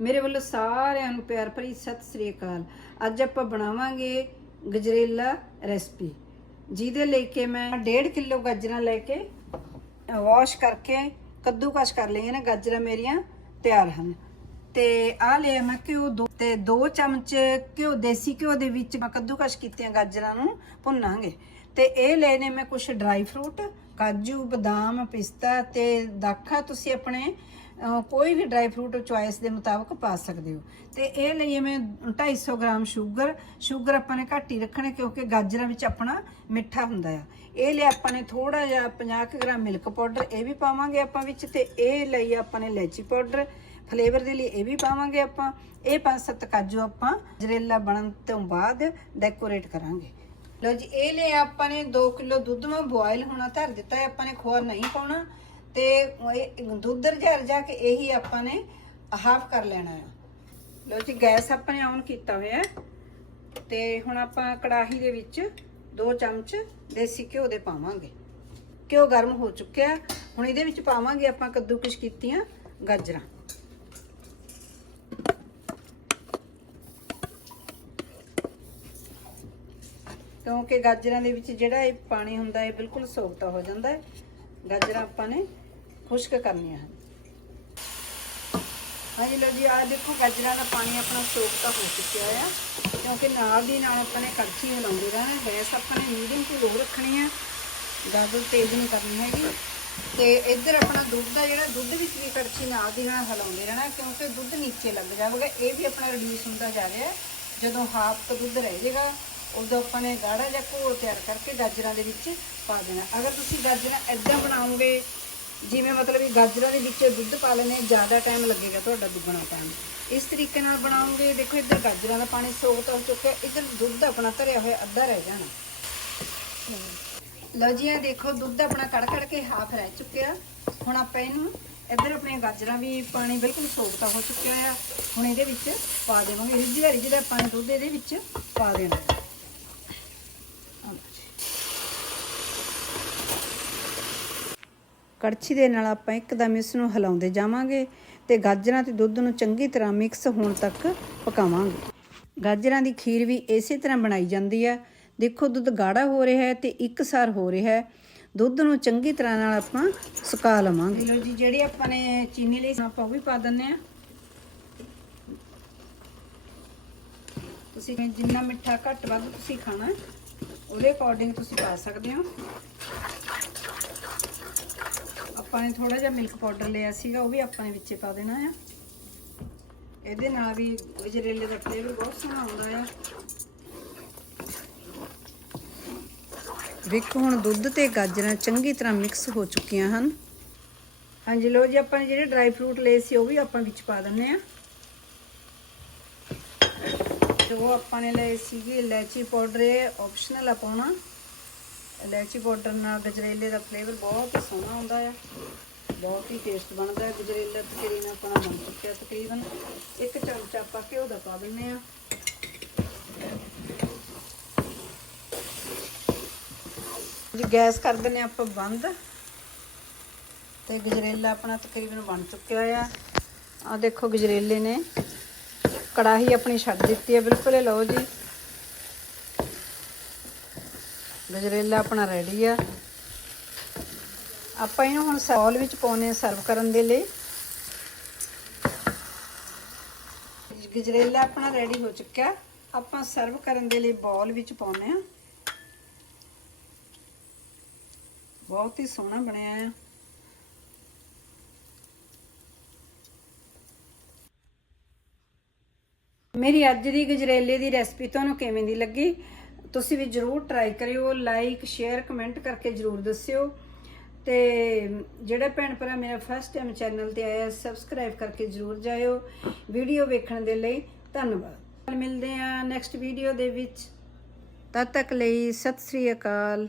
ਮੇਰੇ ਵੱਲੋਂ ਸਾਰਿਆਂ ਨੂੰ ਪਿਆਰ ਭਰੀ ਸਤਿ ਸ੍ਰੀ ਅਕਾਲ। ਅੱਜ ਆਪਾਂ ਬਣਾਵਾਂਗੇ ਗਜਰੇਲਾ ਰੈਸਪੀ, ਜਿਹਦੇ ਲਈ ਕਿ ਮੈਂ 1.5 ਕਿਲੋ ਗਾਜਰਾਂ ਲੈ ਕੇ ਵਾਸ਼ ਕਰਕੇ ਕੱਦੂਕਸ਼ ਕਰ ਲਈਆਂ ਨੇ, ਗਾਜਰਾਂ ਮੇਰੀਆਂ ਤਿਆਰ ਹਨ। ਤੇ ਆ ਲਿਆ ਮੈਂ ਘਿਓ ਦੋ ਤੇ 2 ਚਮਚ ਘਿਓ, ਦੇਸੀ ਘਿਓ ਦੇ ਵਿੱਚ ਮੈਂ ਕੱਦੂਕਸ਼ ਕੀਤੀਆਂ ਗਾਜਰਾਂ ਨੂੰ ਭੁੰਨਾਂਗੇ। ਤੇ ਇਹ ਲਏ ਨੇ ਮੈਂ ਕੁਝ ਡਰਾਈ ਫਰੂਟ, ਕਾਜੂ, ਬਦਾਮ, ਪਿਸਤਾ ਤੇ ਦਾਖਾ। ਤੁਸੀਂ ਆਪਣੇ ਕੋਈ ਵੀ ਡਰਾਈ ਫਰੂਟ ਚੁਆਇਸ ਦੇ ਮੁਤਾਬਕ ਪਾ ਸਕਦੇ ਹੋ। ਤੇ ਇਹ ਲਈਏ ਮੈਂ 250 ਗ੍ਰਾਮ ਸ਼ੂਗਰ ਸ਼ੂਗਰ ਆਪਾਂ ਨੇ ਘੱਟ ਹੀ ਰੱਖਣਾ ਕਿਉਂਕਿ ਗਾਜਰਾਂ ਵਿੱਚ ਆਪਣਾ ਮਿੱਠਾ ਹੁੰਦਾ ਆ। ਇਹ ਲਿਆ ਆਪਾਂ ਨੇ ਥੋੜਾ ਜਿਹਾ 50 ਕੁ ਗ੍ਰਾਮ ਮਿਲਕ ਪਾਊਡਰ ਇਹ ਵੀ ਪਾਵਾਂਗੇ ਆਪਾਂ ਵਿੱਚ ਤੇ ਇਹ ਲਈ ਆਪਾਂ ਨੇ ਇਲਾਇਚੀ ਪਾਊਡਰ। ਫਲੇਵਰ ਦੇ ਲਈ ਇਹ ਵੀ ਪਾਵਾਂਗੇ ਆਪਾਂ। ਇਹ ਪੰਜ ਸੱਤ ਕਾਜੂ ਆਪਾਂ ਜਰੇਲਾ ਬਣਨ ਤੋਂ ਬਾਅਦ ਡੈਕੋਰੇਟ ਕਰਾਂਗੇ। ਲੋ ਜੀ, ਇਹ ਲਿਆ ਆਪਾਂ ਨੇ 2 ਕਿਲੋ ਦੁੱਧ ਨੂੰ ਬੋਇਲ ਹੋਣਾ, ਧਰ ਦਿੱਤਾ ਹੈ। ਆਪਾਂ ਨੇ ਖੋਆ ਨਹੀਂ ਪਾਉਣਾ। ਤੇ ਇਹ ਦੁੱਧ ਰਝਾ ਰਝਾ ਕੇ ਇਹੀ ਆਪਾਂ ਨੇ ਹਾਫ ਕਰ ਲੈਣਾ ਹੈ ਲੋ ਜੀ, ਗੈਸ ਆਪਾਂ ਨੇ ਆਨ ਕੀਤਾ ਹੋਇਆ ਤੇ ਹੁਣ ਆਪਾਂ ਕੜਾਹੀ ਦੇ ਵਿੱਚ 2 ਚਮਚ ਦੇਸੀ ਘਿਓ ਦੇ ਪਾਵਾਂਗੇ। ਘਿਓ ਗਰਮ ਹੋ ਚੁੱਕਿਆ। ਹੁਣ ਇਹਦੇ ਵਿੱਚ ਪਾਵਾਂਗੇ ਆਪਾਂ ਕੱਦੂਕਸ਼ ਕੀਤੀਆਂ ਗਾਜਰਾਂ। ਕਿਉਂਕਿ ਗਾਜਰਾਂ ਦੇ ਵਿੱਚ ਜਿਹੜਾ ਇਹ ਪਾਣੀ ਹੁੰਦਾ ਹੈ ਬਿਲਕੁਲ ਸੋਖਤਾ ਹੋ ਜਾਂਦਾ ਹੈ। ਗਾਜਰਾਂ ਆਪਾਂ ਨੇ ਖੁਸ਼ਕ ਕਰਨੀਆਂ ਹਨ। ਹਾਂਜੀ ਲੋ ਜੀ ਆ ਦੇਖੋ ਗਾਜਰਾਂ ਦਾ ਪਾਣੀ ਆਪਣਾ ਸੋਕ ਤਾਂ ਹੋ ਚੁੱਕਿਆ ਆ। ਕਿਉਂਕਿ ਨਾਲ ਦੀ ਨਾਲ ਆਪਾਂ ਨੇ ਕੜਛੀ ਹਿਲਾਉਂਦੇ ਰਹਿਣਾ ਗੈਸ ਆਪਾਂ ਨੇ ਮੀਡੀਅਮ ਤੋਂ ਲੋ ਰੱਖਣੀ ਆ। ਗਾਜਰ ਤੇਜ਼ ਨਹੀਂ ਕਰਨੀ ਹੈਗੀ। ਤੇ ਇੱਧਰ ਆਪਣਾ ਦੁੱਧ ਦਾ ਜਿਹੜਾ ਦੁੱਧ ਵਿੱਚ ਵੀ ਕੜਛੀ ਨਾਲ ਦੀ ਨਾਲ ਹਿਲਾਉਂਦੇ ਰਹਿਣਾ ਕਿਉਂਕਿ ਦੁੱਧ ਨੀਚੇ ਲੱਗ ਜਾਵੇਗਾ। ਇਹ ਵੀ ਆਪਣਾ ਰਿਡਿਊਸ ਹੁੰਦਾ ਜਾ ਰਿਹਾ ਜਦੋਂ ਹਾਫ ਤੋਂ ਦੁੱਧ ਰਹਿ ਜਾਏਗਾ, ਉਦੋਂ ਆਪਾਂ ਨੇ ਗਾੜਾ ਜਾਂ ਘੋਲ ਤਿਆਰ ਕਰਕੇ ਗਾਜਰਾਂ ਦੇ ਵਿੱਚ ਪਾ ਦੇਣਾ। ਅਗਰ ਤੁਸੀਂ ਗਾਜਰਾਂ ਐਦਾਂ ਬਣਾਓਗੇ ਜਿਵੇਂ ਮਤਲਬ ਵੀ ਗਾਜਰਾਂ ਦੇ ਵਿੱਚ ਦੁੱਧ ਪਾ ਲੈਣੇ ਜ਼ਿਆਦਾ ਟਾਈਮ ਲੱਗੇਗਾ ਤੁਹਾਡਾ ਦੁੱਗਣਾ ਟਾਈਮ ਇਸ ਤਰੀਕੇ ਨਾਲ ਬਣਾਉਂਗੇ ਦੇਖੋ ਇੱਧਰ ਗਾਜਰਾਂ ਦਾ ਪਾਣੀ ਸੋਖ ਹੋ ਚੁੱਕਿਆ, ਇੱਧਰ ਦੁੱਧ ਆਪਣਾ ਧਰਿਆ ਹੋਇਆ ਅੱਧਾ ਰਹਿ ਜਾਣਾ। ਲਓ ਜੀ, ਇਹ ਦੇਖੋ ਦੁੱਧ ਆਪਣਾ ਕੜ ਕੜ ਕੇ ਹਾਫ ਰਹਿ ਚੁੱਕਿਆ। ਹੁਣ ਆਪਾਂ ਇਹਨੂੰ ਇੱਧਰ ਆਪਣੀਆਂ ਗਾਜਰਾਂ ਵੀ ਪਾਣੀ ਬਿਲਕੁਲ ਸੋਖਤਾ ਹੋ ਚੁੱਕਿਆ ਆ। ਹੁਣ ਇਹਦੇ ਵਿੱਚ ਪਾ ਦੇਵਾਂਗੇ ਰਿੱਝਦਾ ਰਿੱਝਦਾ ਪਾਣੀ ਦੁੱਧ ਇਹਦੇ ਵਿੱਚ ਪਾ ਦੇਣਾ ਆਹ ਲਓ ਜੀ। ਕੜਛੀ ਦੇ ਨਾਲ ਆਪਾਂ ਇੱਕਦਮ ਇਸ ਨੂੰ ਹਿਲਾਉਂਦੇ ਜਾਵਾਂਗੇ ਤੇ ਗਾਜਰਾਂ ਤੇ ਦੁੱਧ ਨੂੰ ਚੰਗੀ ਤਰ੍ਹਾਂ ਮਿਕਸ ਹੋਣ ਤੱਕ ਪਕਾਵਾਂਗੇ। ਗਾਜਰਾਂ ਦੀ ਖੀਰ ਵੀ ਇਸੇ ਤਰ੍ਹਾਂ ਬਣਾਈ ਜਾਂਦੀ ਹੈ। ਦੇਖੋ, ਦੁੱਧ ਗਾੜਾ ਹੋ ਰਿਹਾ ਹੈ ਤੇ ਇੱਕਸਾਰ ਹੋ ਰਿਹਾ ਹੈ। ਦੁੱਧ ਨੂੰ ਚੰਗੀ ਤਰ੍ਹਾਂ ਨਾਲ ਆਪਾਂ ਸੁਕਾ ਲਵਾਂਗੇ। ਲੋ ਜੀ, ਜਿਹੜੀ ਆਪਾਂ ਨੇ ਚੀਨੀ ਲਈ ਆਪਾਂ ਉਹ ਵੀ ਪਾ ਦਿੰਨੇ ਆ ਤੁਸੀਂ ਜਿੰਨਾ ਮਿੱਠਾ ਘੱਟ ਵੱਧ ਤੁਸੀਂ ਖਾਣਾ, ਉਹਦੇ ਅਕੋਰਡਿੰਗ ਤੁਸੀਂ ਪਾ ਸਕਦੇ ਹੋ। ਆਪਾਂ ਨੇ ਥੋੜਾ ਜਿਹਾ ਮਿਲਕ ਪਾਊਡਰ ਲਿਆ ਸੀਗਾ, ਉਹ ਵੀ ਆਪਾਂ ਨੇ ਵਿੱਚੇ ਪਾ ਦੇਣਾ ਆ। ਇਹਦੇ ਨਾਲ ਵੀ ਗਜਰੇਲੇ ਦਾ ਫਲੇਵਰ ਬਹੁਤ ਸੋਹਣਾ ਆਉਂਦਾ ਆ। ਵੇਖੋ ਹੁਣ ਦੁੱਧ ਤੇ ਗਾਜਰਾਂ ਚੰਗੀ ਤਰ੍ਹਾਂ ਮਿਕਸ ਹੋ ਚੁੱਕੀਆਂ ਹਨ। ਹਾਂਜੀ ਲੋ ਜੀ, ਆਪਾਂ ਨੇ ਜਿਹੜੇ ਡਰਾਈ ਫਰੂਟ ਲਏ ਸੀ, ਉਹ ਵੀ ਆਪਾਂ ਵਿੱਚ ਪਾ ਦਿੰਨੇ ਆ। ਜੋ ਆਪਾਂ ਨੇ ਲਏ ਸੀਗੇ ਇਲਾਇਚੀ ਪਾਊਡਰ ਇਹ ਆਪਸ਼ਨਲ ਆ ਪਾਉਣਾ। ਇਲਾਇਚੀ ਪਾਊਡਰ ਨਾਲ ਗਜਰੇਲੇ ਦਾ ਫਲੇਵਰ ਬਹੁਤ ਸੋਹਣਾ ਆਉਂਦਾ ਆ। ਬਹੁਤ ਹੀ ਟੇਸਟ ਬਣਦਾ ਗਜਰੇਲਾ ਤਕਰੀਬਨ ਆਪਣਾ ਬਣ ਚੁੱਕਿਆ ਤਕਰੀਬਨ। ਇੱਕ ਚਮਚਾ ਆਪਾਂ ਘਿਓ ਦਾ ਪਾ ਦਿੰਨੇ ਆ। ਜੀ, ਗੈਸ ਕਰ ਦਿੰਨੇ ਆਪਾਂ ਬੰਦ। ਤੇ ਗਜਰੇਲਾ ਆਪਣਾ ਤਕਰੀਬਨ ਬਣ ਚੁੱਕਿਆ ਆ। ਆ ਦੇਖੋ ਗਜਰੇਲੇ ਨੇ। ਕੜਾਹੀ ਆਪਣੀ ਛੱਡ ਦਿੱਤੀ ਹੈ ਬਿਲਕੁਲ ਇਹ ਲਓ ਜੀ। ਗਜਰੇਲਾ ਆਪਣਾ ਰੈਡੀ ਆ। ਆਪਾਂ ਇਹਨੂੰ ਹੁਣ ਸੌਲ ਵਿੱਚ ਪਾਉਨੇ ਸਰਵ ਕਰਨ ਦੇ ਲਈ। ਗਜਰੇਲਾ ਆਪਣਾ ਰੈਡੀ ਹੋ ਚੁੱਕਿਆ। ਆਪਾਂ ਸਰਵ ਕਰਨ ਦੇ ਲਈ ਬਾਉਲ ਵਿੱਚ ਪਾਉਨੇ ਆ ਬਹੁਤ ਹੀ ਸੋਹਣਾ ਬਣਿਆ ਆ। ਮੇਰੀ ਅੱਜ ਦੀ ਗਜਰੇਲੇ ਦੀ ਰੈਸਪੀ ਤੁਹਾਨੂੰ ਕਿਵੇਂ ਦੀ ਲੱਗੀ? ਤੁਸੀਂ ਵੀ ਜਰੂਰ ਟਰਾਈ ਕਰਿਓ ਲਾਈਕ ਸ਼ੇਅਰ ਕਮੈਂਟ ਕਰਕੇ ਜਰੂਰ ਦੱਸਿਓ। ਤੇ ਜਿਹੜੇ ਭੈਣ ਭਰਾ ਮੇਰਾ ਫਸਟ ਟਾਈਮ ਚੈਨਲ ਤੇ ਆਇਆ ਸਬਸਕ੍ਰਾਈਬ ਕਰਕੇ ਜਰੂਰ ਜਾਇਓ। ਵੀਡੀਓ ਵੇਖਣ ਦੇ ਲਈ ਧੰਨਵਾਦ। ਮਿਲਦੇ ਆ ਨੈਕਸਟ ਵੀਡੀਓ ਦੇ ਵਿੱਚ। ਤਦ ਤੱਕ ਲਈ ਸਤਿ ਸ੍ਰੀ ਅਕਾਲ।